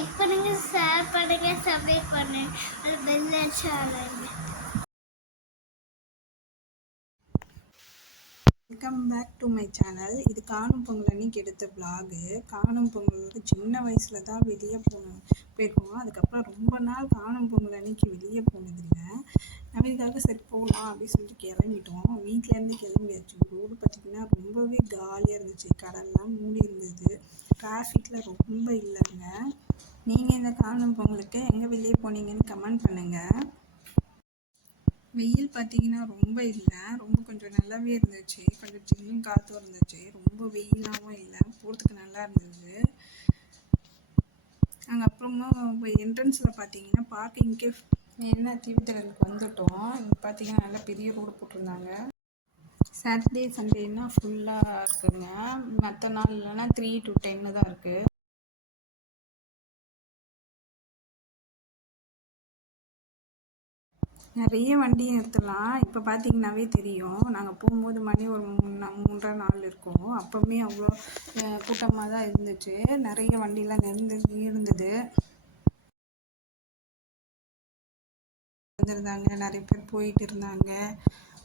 Like பண்ணுங்க, share பண்ணுங்க, subscribe பண்ணுங்க, பெல் அடிச்சாலுங்க. Welcome back to my channel. இது காணும் பொங்கல் அன்னைக்கு எடுத்த விலாகு. காணும் பொங்கல் சின்ன வயசில் தான் வெளியே போயிருக்கோம். அதுக்கப்புறம் ரொம்ப நாள் காணும் பொங்கல் அன்னைக்கு வெளியே போனதில்லை. நவீனுக்காக சரி போகலாம் அப்படின்னு சொல்லிட்டு கிளம்பிட்டோம். வீட்டிலேருந்து கிளம்பியாச்சு. ரோடு பார்த்திங்கன்னா ரொம்பவே காலியாக இருந்துச்சு. கடல்லாம் மூடி இருந்தது. டிராஃபிக்கில் ரொம்ப இல்லைங்க. நீங்கள் இந்த காணும் பொங்கலுக்கு எங்கே வெளியே போனீங்கன்னு கமெண்ட் பண்ணுங்கள். வெயில் பார்த்தீங்கன்னா ரொம்ப இல்லை, ரொம்ப கொஞ்சம் நல்லாவே இருந்துச்சு. கொஞ்சம் சில்லுன்னு காற்றும் இருந்துச்சு. ரொம்ப வெயிலாகவும் இல்லை, போகிறதுக்கு நல்லா இருந்தது. நாங்கள் அப்புறமா என்ட்ரன்ஸில் பார்த்தீங்கன்னா பார்க்கிங்க்கே என்ன தீவுத்திடலுக்கு வந்துட்டோம். இங்கே பார்த்தீங்கன்னா நல்லா பெரிய ரோடு போட்டிருந்தாங்க. சாட்டர்டே சண்டேன்னா ஃபுல்லாக இருக்குங்க. மற்ற நாள் இல்லைன்னா 3 to 10 தான் இருக்குது. நிறைய வண்டி நிறுத்தலாம். இப்போ பார்த்தீங்கன்னாவே தெரியும். நாங்கள் போகும்போது மணி ஒரு 3:30 இருக்கும். அப்போவுமே அவ்வளோ கூட்டமாக தான் இருந்துச்சு. நிறைய வண்டிலாம் இருந்தது. வந்திருந்தாங்க, நிறைய பேர் போயிட்டு இருந்தாங்க.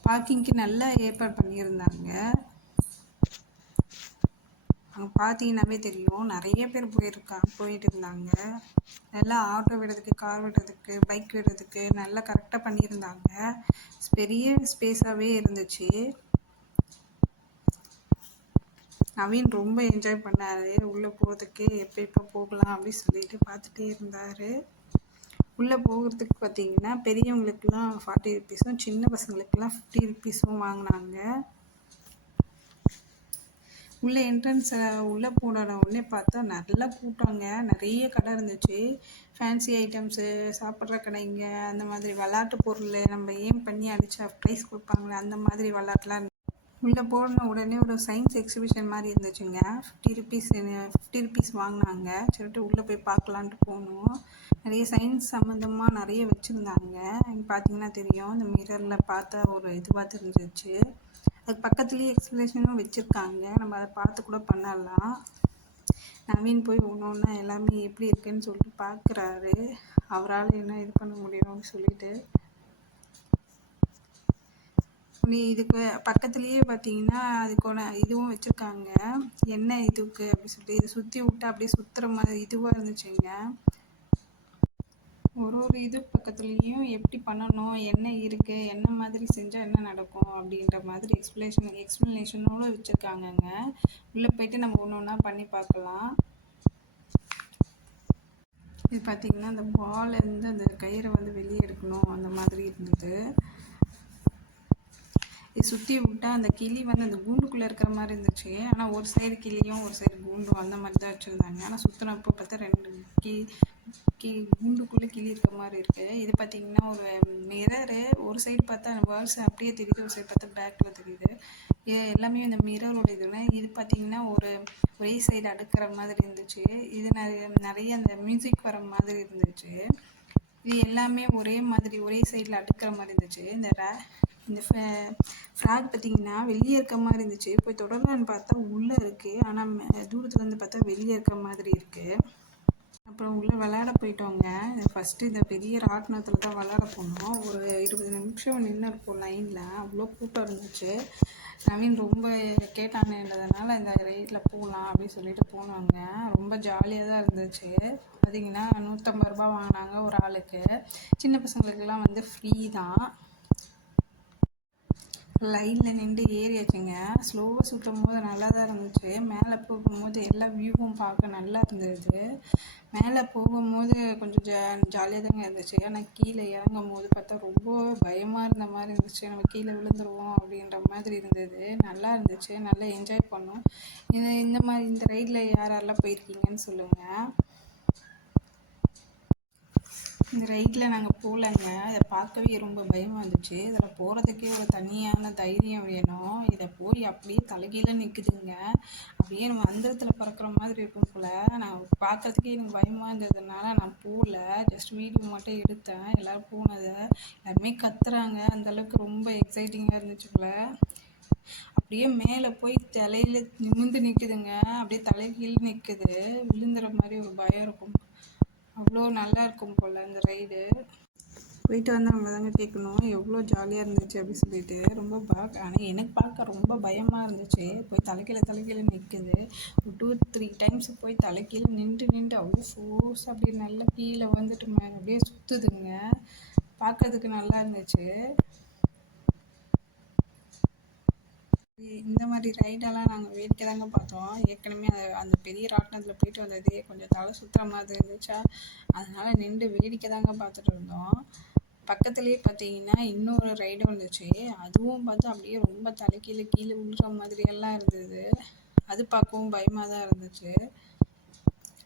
பார்க்கிங்க்கு நல்லா ஏற்பாடு பண்ணியிருந்தாங்க. அங்கே பார்த்தீங்கன்னாவே தெரியும், நிறைய பேர் போயிட்டு இருந்தாங்க. நல்லா ஆட்டோ விடுறதுக்கு, கார் விடுறதுக்கு, பைக் விடுறதுக்கு நல்லா கரெக்டாக பண்ணியிருந்தாங்க. பெரிய ஸ்பேஸாகவே இருந்துச்சு. நவீன் ரொம்ப என்ஜாய் பண்ணார். உள்ளே போகிறதுக்கு எப்போ போகலாம் அப்படின்னு சொல்லிட்டு பார்த்துட்டே இருந்தார். உள்ளே போகிறதுக்கு பார்த்தீங்கன்னா பெரியவங்களுக்குலாம் 40 rupees, சின்ன பசங்களுக்குலாம் 50 rupees வாங்கினாங்க. உள்ளே என்ட்ரன்ஸில் உள்ளே போன உடனே பார்த்தா நல்லா கூட்டாங்க. நிறைய கடை இருந்துச்சு. ஃபேன்சி ஐட்டம்ஸு, சாப்பிட்ற கடைங்க, அந்த மாதிரி விளாட்டு பொருள், நம்ம ஏம் பண்ணி அடித்தா ப்ரைஸ் கொடுப்பாங்களே அந்த மாதிரி விளாட்லாம் இருந்துச்சு. உள்ளே போன உடனே ஒரு சயின்ஸ் எக்ஸிபிஷன் மாதிரி இருந்துச்சுங்க. 50 rupees வாங்கினாங்க. சொல்லிட்டு உள்ளே போய் பார்க்கலான்ட்டு போனோம். நிறைய சயின்ஸ் சம்மந்தமாக நிறைய வச்சுருந்தாங்க. இங்கே பார்த்தீங்கன்னா தெரியும், இந்த மிரரில் பார்த்தா ஒரு இதுவாக தெரிஞ்சிச்சு. அது பக்கத்துலேயே எக்ஸ்பிளேஷனும் வச்சுருக்காங்க. நம்ம அதை பார்த்து கூட பண்ணலாம். நவீன் போய் ஒன்று ஒன்றா எல்லாமே எப்படி இருக்குன்னு சொல்லிட்டு பார்க்குறாரு. அவரால் என்ன இது பண்ண முடியும்னு சொல்லிட்டு. இதுக்கு பக்கத்துலேயே பார்த்தீங்கன்னா அதுக்கான இதுவும் வச்சுருக்காங்க. என்ன இதுக்கு அப்படி சொல்லிட்டு இதை சுற்றி விட்டு அப்படியே சுற்றுற மாதிரி இதுவாக இருந்துச்சுங்க. ஒரு இது பக்கத்துலேயும் எப்படி பண்ணணும், என்ன இருக்குது, என்ன மாதிரி செஞ்சால் என்ன நடக்கும் அப்படின்ற மாதிரி எக்ஸ்ப்ளனேஷனோடு வச்சுருக்காங்கங்க. உள்ளே போய்ட்டு நம்ம ஒன்று ஒன்றா பண்ணி பார்க்கலாம். இது பார்த்திங்கன்னா அந்த பால்லேருந்து அந்த கயிறை வெளியே எடுக்கணும், அந்த மாதிரி இருந்தது. இது சுற்றி விட்டால் அந்த கிளி அந்த கூண்டுக்குள்ளே இருக்கிற மாதிரி இருந்துச்சு. ஆனால் ஒரு சைடு கிளியும் ஒரு சைடு கூண்டும் அந்த மாதிரி தான் வச்சுருந்தாங்க. ஆனால் சுற்றினப்போ பார்த்தா 2 கூண்டுக்குள்ளே கிளி இருக்கிற மாதிரி இருக்குது. இது பார்த்திங்கன்னா ஒரு மிரரு. ஒரு சைடு பார்த்தா வேர்ட்ஸ் அப்படியே தெரியுது, ஒரு சைடு பார்த்தா பேக்கில் தெரியுது. எல்லாமே இந்த மிரரோட இதுனா. இது பார்த்திங்கன்னா ஒரே சைடு அடுக்கிற மாதிரி இருந்துச்சு. இது நிறைய அந்த மியூசிக் வர மாதிரி இருந்துச்சு. இது எல்லாமே ஒரே மாதிரி ஒரே சைடில் அடுக்கிற மாதிரி இருந்துச்சு. இந்த ஃப்ராக் பார்த்திங்கன்னா வெளியே இருக்க மாதிரி இருந்துச்சு. போய் தொடரலான்னு பார்த்தா உள்ளே இருக்குது. ஆனால் தூரத்துலேருந்து பார்த்தா வெளியே இருக்க மாதிரி இருக்குது. அப்புறம் உள்ளே விளையாட போயிட்டோங்க. ஃபஸ்ட்டு இந்த பெரிய ராட்டினத்தில் தான் விளையாட போனோம். ஒரு 20 நிமிஷம் நின்று இருப்போம் லைனில். அவ்வளோ கூட்டம் இருந்துச்சு. நவீன் ரொம்ப கேட்டாங்கன்றதுனால இந்த ரைட்டில் போகலாம் அப்படின்னு சொல்லிட்டு போனாங்க. ரொம்ப ஜாலியாக தான் இருந்துச்சு. பார்த்திங்கன்னா 150 ரூபா வாங்கினாங்க ஒரு ஆளுக்கு. சின்ன பசங்களுக்கெல்லாம் ஃப்ரீ தான். லைனில் நின்று ஏறியாச்சுங்க. ஸ்லோவாக சுற்றும் போது நல்லா தான் இருந்துச்சு. மேலே போகும்போது எல்லா வியூவும் பார்க்க நல்லா இருந்தது. மேலே போகும்போது கொஞ்சம் ஜாலியாக தாங்க இருந்துச்சு. ஆனால் கீழே இறங்கும் போது பார்த்தா ரொம்ப பயமாக இருந்த மாதிரி இருந்துச்சு. நம்ம கீழே விழுந்துருவோம் அப்படின்ற மாதிரி இருந்தது. நல்லா இருந்துச்சு, நல்லா என்ஜாய் பண்ணோம். இந்த ரைடில் யாரெல்லாம் போயிருக்கீங்கன்னு சொல்லுங்கள். இந்த ரைட்டில் நாங்கள் போகலங்க. இதை பார்க்கவே ரொம்ப பயமாக இருந்துச்சு. இதில் போகிறதுக்கே ஒரு தனியான தைரியம் வேணும். இதை போய் அப்படியே தலைகீழ நிற்குதுங்க. அப்படியே நம்ம அந்தரத்தில் பறக்கிற மாதிரி இருக்கும் போல். நான் பார்க்குறதுக்கே எனக்கு பயமாக இருந்ததுனால நான் போகல. ஜஸ்ட் வீடியோ மட்டும் எடுத்தேன். எல்லோரும் போனதை எல்லாருமே கத்துறாங்க. அந்தளவுக்கு ரொம்ப எக்ஸைட்டிங்காக இருந்துச்சு போல். அப்படியே மேலே போய் தலையில் நிமிர்ந்து நிற்குதுங்க. அப்படியே தலைகீழ் நிற்குது. விழுந்துற மாதிரி ஒரு பயம் இருக்கும். அவ்வளோ நல்லா இருக்கும் போல் அந்த ரைடு. போயிட்டு வந்தவங்க தாங்க கேட்கணும் எவ்வளோ ஜாலியாக இருந்துச்சு அப்படின்னு சொல்லிட்டு. ரொம்ப ஆனால் எனக்கு பார்க்க ரொம்ப பயமாக இருந்துச்சு. போய் தலைக்கீழ நிற்குது. ஒரு 2-3 டைம்ஸ் போய் தலைக்கீழ நின்று அவ்வளோ ஃபோர்ஸ் அப்படி நல்லா கீழே வந்துட்டு அப்படியே சுற்றுதுங்க. பார்க்கறதுக்கு நல்லா இருந்துச்சு. இந்த மாதிரி ரைடெல்லாம் நாங்கள் வேடிக்கை தாங்க பார்த்தோம். ஏற்கனவே அந்த பெரிய ராட்டினத்தில் போயிட்டு வந்ததே கொஞ்சம் தலை சுற்றுற மாதிரி இருந்துச்சா, அதனால நின்று வேடிக்கை தாங்க பார்த்துட்டு இருந்தோம். பக்கத்துலேயே பார்த்தீங்கன்னா இன்னொரு ரைடு வந்துச்சு. அதுவும் பார்த்து அப்படியே ரொம்ப தலைக்கீழே கீழே விழுற மாதிரியெல்லாம் இருந்தது. அது பார்க்கவும் பயமாக தான் இருந்துச்சு.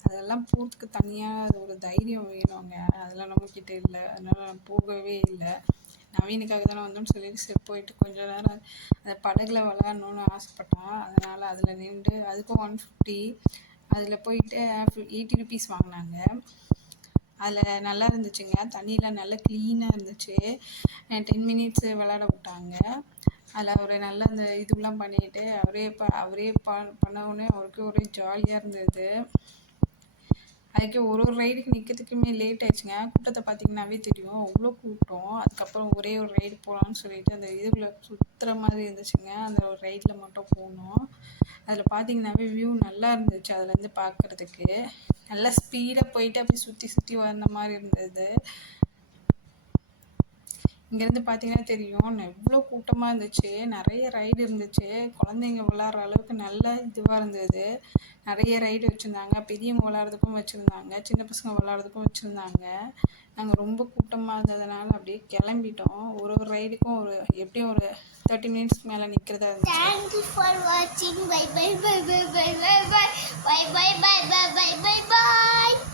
அதெல்லாம் போகிறதுக்கு தனியாக ஒரு தைரியம் வேணுங்க. அதெல்லாம் நம்மக்கிட்ட இல்லை. அதனால் நான் போகவே இல்லை. நவீனுக்காக தானே வந்தோம்னு சொல்லிட்டு சரி போயிட்டு கொஞ்சம் நேரம் அந்த படகுல விளையாடணுன்னு ஆசைப்பட்டான். அதனால் அதில் நின்று அதுக்கும் 150 அதில் போயிட்டு 80 ருபீஸ் வாங்கினாங்க. அதில் நல்லா இருந்துச்சுங்க. தண்ணியில் நல்லா க்ளீனாக இருந்துச்சு. 10 மினிட்ஸ் விளையாட விட்டாங்க. அதில் ஒரு நல்ல அந்த இதுலாம் பண்ணிட்டு அவரே பண்ணவுடனே அவருக்கு ஒரே ஜாலியாக இருந்தது. அதுக்கு ஒரு ரைடுக்கு நிற்கிறதுக்குமே லேட் ஆயிடுச்சுங்க. கூட்டத்தை பார்த்தீங்கன்னாவே தெரியும், அவ்வளோ கூட்டம். அதுக்கப்புறம் ஒரே ஒரு ரைடு போகலான்னு சொல்லிட்டு அந்த இதுக்குள்ளே சுற்றுற மாதிரி இருந்துச்சுங்க. அந்த ஒரு ரைடில் மட்டும் போனோம். அதில் பார்த்தீங்கன்னாவே வியூ நல்லா இருந்துச்சு. அதுலேருந்து பார்க்குறதுக்கு நல்லா ஸ்பீடாக போயிட்டு அப்படி சுற்றி வந்த மாதிரி இருந்தது. இங்கேருந்து பார்த்தீங்கன்னா தெரியும் எவ்வளோ கூட்டமாக இருந்துச்சு. நிறைய ரைடு இருந்துச்சு. குழந்தைங்க விளாட்ற அளவுக்கு நல்ல இதுவாக இருந்தது. நிறைய ரைடு வச்சுருந்தாங்க. பெரியவங்க விளாட்றதுக்கும் வச்சுருந்தாங்க, சின்ன பசங்க விளாட்றதுக்கும் வச்சுருந்தாங்க. நாங்கள் ரொம்ப கூட்டமாக இருந்ததுனால அப்படியே கிளம்பிட்டோம். ஒரு ரைடுக்கும் எப்படியும் ஒரு 30 மினிட்ஸ்க்கு மேலே நிற்கிறதா இருந்துச்சு. Thank you for watching. Bye bye bye bye bye bye bye bye bye bye bye bye bye bye bye.